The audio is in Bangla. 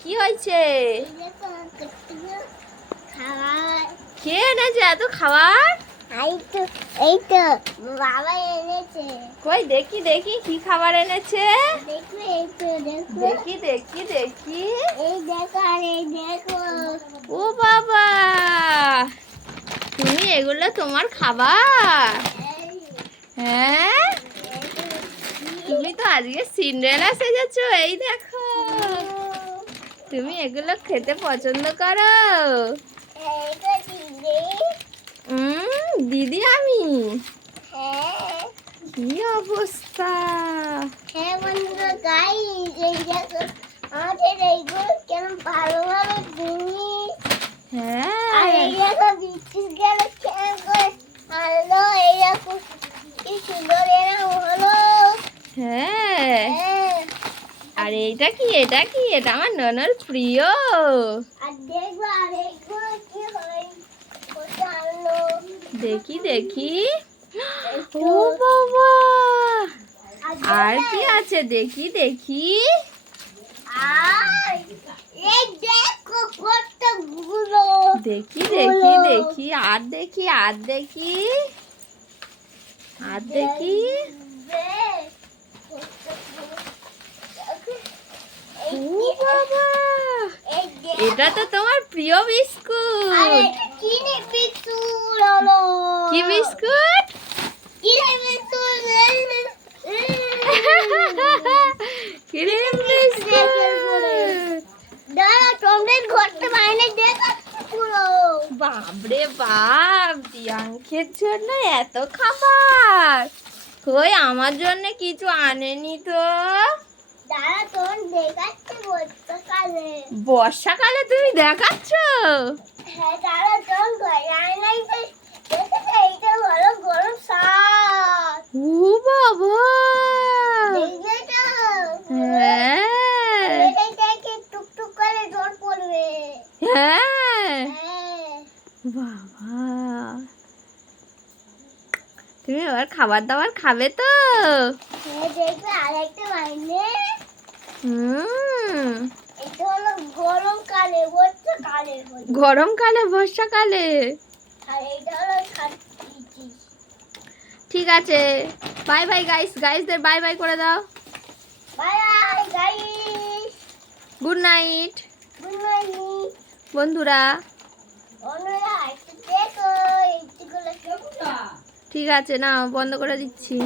কি হয়েছে? কে এনেছে এত খাবার? এই কই দেখি দেখি, কি খাবার এনেছে? দেখো দেখো দেখো। ও বাবা! তুমি এগুলো তোমার খাবার হ্যাঁ? তুমি তো আজকে সিন্ড্রেলা সেজেছো, এই দেখো। তুমি এগুলো খেতে পছন্দ করো। দিদি। আমি। হ্যাঁ। কি অবস্থা? হ্যাঁ বন্ধুরা গাই এই দেখো আমাদের এইগুলো কেমন ভালো ভালো জিনিস হ্যাঁ বিচিস গেল কেমন করে আনলো এই কি সুন্দর এরকম হলো। হ্যাঁ। হ্যাঁ। আর এইটা কি? এটা কি? এটা আমার ননর প্রিয়। দেখি দেখি। ও বাবা! আর কি আছে? দেখি দেখি। দেখি দেখি দেখি আর দেখি আর দেখি। আর দেখি ও বাবা। এটা তো তোমার প্রিয় বিস্কুট। কি বিস্কুট? ক্রিম বিস্কুট বাপরে বাপ দিয়াঙ্কের জন্য এত খাবার। কই আমার জন্য কিছু আনেনি তো? বর্ষাকালে। তুমি দেখাচ্ছ? হ্যাঁ ও বাবা! হ্যাঁ। হ্যাঁ। হ্যাঁ। বাবা! তুমি আবার খাবার দাবার খাবে তো? দেখবে আরেকটা হলো গরমকালে বর্ষাকালে ঠিক আছে। বাই বাই গাইস গাইসদের বাই বাই করে দাও। গুড নাইট বন্ধুরা। ঠিক আছে না বন্ধ করে দিচ্ছি।